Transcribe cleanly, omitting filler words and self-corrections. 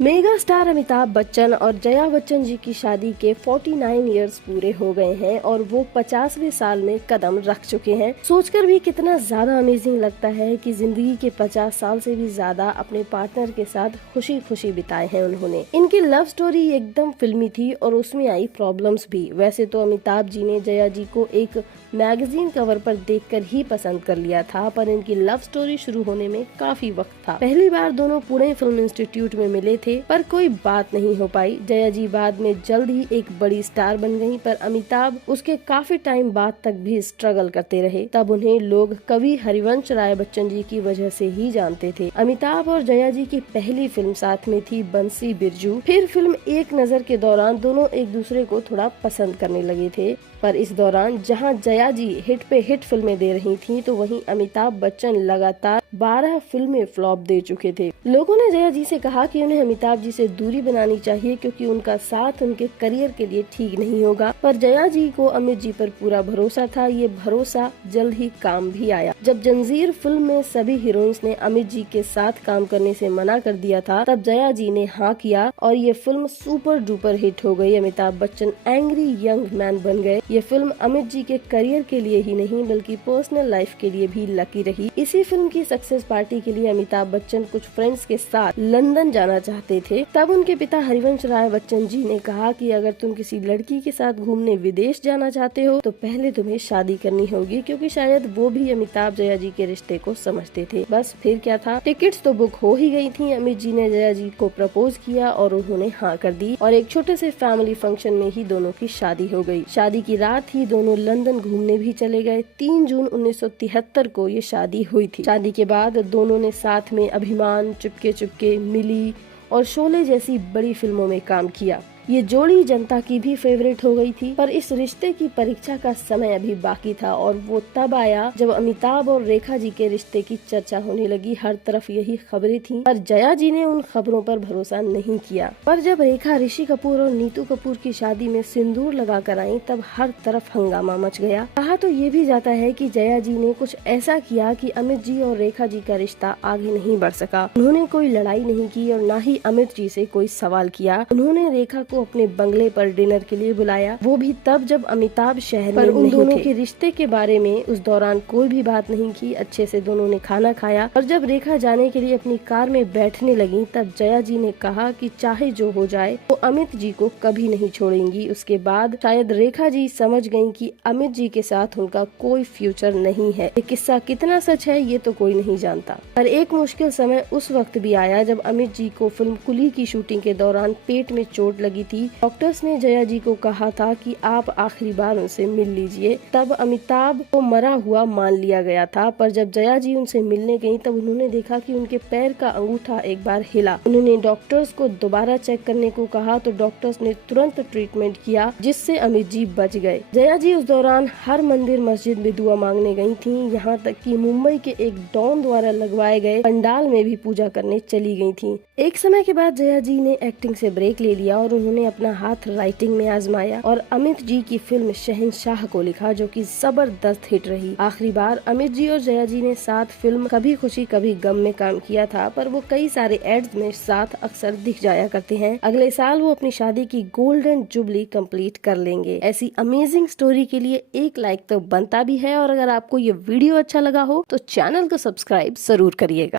Mega star Amitabh Bachchan और जया बच्चन जी की शादी के 49 इयर्स पूरे हो गए हैं और वो 50वें साल में कदम रख चुके हैं। सोचकर भी कितना ज्यादा अमेजिंग लगता है कि जिंदगी के 50 साल से भी ज्यादा अपने पार्टनर के साथ खुशी खुशी बिताए हैं उन्होंने। इनकी लव स्टोरी एकदम फिल्मी थी और उसमें आई प्रॉब्लम्स भी। वैसे तो अमिताभ जी ने जया जी को एक मैगजीन कवर पर देखकर ही पसंद कर लिया था, पर इनकी लव स्टोरी शुरू होने में काफी वक्त था। पहली बार दोनों पुणे फिल्म इंस्टीट्यूट में मिले थे, पर कोई बात नहीं हो पाई। जया जी बाद में जल्द ही एक बड़ी स्टार बन गयी, पर अमिताभ उसके काफी टाइम बाद तक भी स्ट्रगल करते रहे। तब उन्हें लोग कवि हरिवंश राय बच्चन जी की वजह से ही जानते थे। अमिताभ और जया जी की पहली फिल्म साथ में थी बंसी बिरजू। फिर फिल्म एक नजर के दौरान दोनों एक दूसरे को थोड़ा पसंद करने लगे थे, पर इस दौरान जहां जया जी हिट पे हिट फिल्में दे रही थीं, तो वहीं अमिताभ बच्चन लगातार 12 फिल्में फ्लॉप दे चुके थे। लोगों ने जया जी से कहा कि उन्हें अमिताभ जी से दूरी बनानी चाहिए क्योंकि उनका साथ उनके करियर के लिए ठीक नहीं होगा, पर जया जी को अमित जी पर पूरा भरोसा था। ये भरोसा जल्द ही काम भी आया। जब जंजीर फिल्म में सभी हीरोइंस ने अमित जी के साथ काम करने से मना कर दिया था, तब जया जी ने हाँ किया और ये फिल्म सुपर डुपर हिट हो गई। Amitabh Bachchan angry young man बन गए। ये फिल्म अमित जी के करियर के लिए ही नहीं बल्कि पर्सनल लाइफ के लिए भी लकी रही। इसी फिल्म की सक्सेस पार्टी के लिए अमिताभ बच्चन कुछ फ्रेंड्स के साथ लंदन जाना चाहते थे। तब उनके पिता हरिवंश राय बच्चन जी ने कहा कि अगर तुम किसी लड़की के साथ घूमने विदेश जाना चाहते हो तो पहले तुम्हें शादी करनी होगी, क्योंकि शायद वो भी अमिताभ जया जी के रिश्ते को समझते थे। बस फिर क्या था, टिकट्स तो बुक हो ही गई थी। अमित जी ने जया जी को प्रपोज किया और उन्होंने हाँ कर दी और एक छोटे से फैमिली फंक्शन में ही दोनों की शादी हो गई। शादी की रात ही दोनों लंदन घूमने भी चले गए। 3 जून 1973 को ये शादी हुई थी। शादी के बाद दोनों ने साथ में अभिमान, चुपके चुपके, मिली और शोले जैसी बड़ी फिल्मों में काम किया। ये जोड़ी जनता की भी फेवरेट हो गई थी, पर इस रिश्ते की परीक्षा का समय अभी बाकी था और वो तब आया जब अमिताभ और रेखा जी के रिश्ते की चर्चा होने लगी। हर तरफ यही खबरें थीं, पर जया जी ने उन खबरों पर भरोसा नहीं किया। पर जब रेखा ऋषि कपूर और नीतू कपूर की शादी में सिंदूर लगा कर आई, तब हर तरफ हंगामा मच गया। कहा तो ये भी जाता है कि जया जी ने कुछ ऐसा किया कि अमित जी और रेखा जी का रिश्ता आगे नहीं बढ़ सका। उन्होंने कोई लड़ाई नहीं की और न ही अमित जी से कोई सवाल किया। उन्होंने रेखा को अपने बंगले पर डिनर के लिए बुलाया, वो भी तब जब अमिताभ शहर में नहीं थे। उन दोनों के रिश्ते के बारे में उस दौरान कोई भी बात नहीं की। अच्छे से दोनों ने खाना खाया और जब रेखा जाने के लिए अपनी कार में बैठने लगी, तब जया जी ने कहा कि चाहे जो हो जाए वो अमित जी को कभी नहीं छोड़ेंगी। उसके बाद शायद रेखा जी समझ गयी कि अमित जी के साथ उनका कोई फ्यूचर नहीं है। ये किस्सा कितना सच है ये तो कोई नहीं जानता, पर एक मुश्किल समय उस वक्त भी आया जब अमित जी को फिल्म कुली की शूटिंग के दौरान पेट में चोट लगी थी। डॉक्टर्स ने जया जी को कहा था कि आप आखिरी बार उनसे मिल लीजिए। तब अमिताभ को मरा हुआ मान लिया गया था, पर जब जया जी उनसे मिलने गयी तब उन्होंने देखा कि उनके पैर का अंगूठा एक बार हिला। उन्होंने डॉक्टर्स को दोबारा चेक करने को कहा तो डॉक्टर्स ने तुरंत ट्रीटमेंट किया, जिससे अमित जी बच गए। जया जी उस दौरान हर मंदिर मस्जिद में दुआ मांगने गयी थी, यहाँ तक कि मुंबई के एक डॉन द्वारा लगवाए गए पंडाल में भी पूजा करने चली गयी थी। एक समय के बाद जया जी ने एक्टिंग से ब्रेक ले लिया और उन्होंने अपना हाथ राइटिंग में आजमाया और अमित जी की फिल्म शहंशाह को लिखा, जो कि जबरदस्त हिट रही। आखिरी बार अमित जी और जया जी ने साथ फिल्म कभी खुशी कभी गम में काम किया था, पर वो कई सारे एड्स में साथ अक्सर दिख जाया करते हैं। अगले साल वो अपनी शादी की गोल्डन जुबली कंप्लीट कर लेंगे। ऐसी अमेजिंग स्टोरी के लिए एक लाइक तो बनता भी है, और अगर आपको ये वीडियो अच्छा लगा हो तो चैनल को सब्सक्राइब जरूर करिएगा।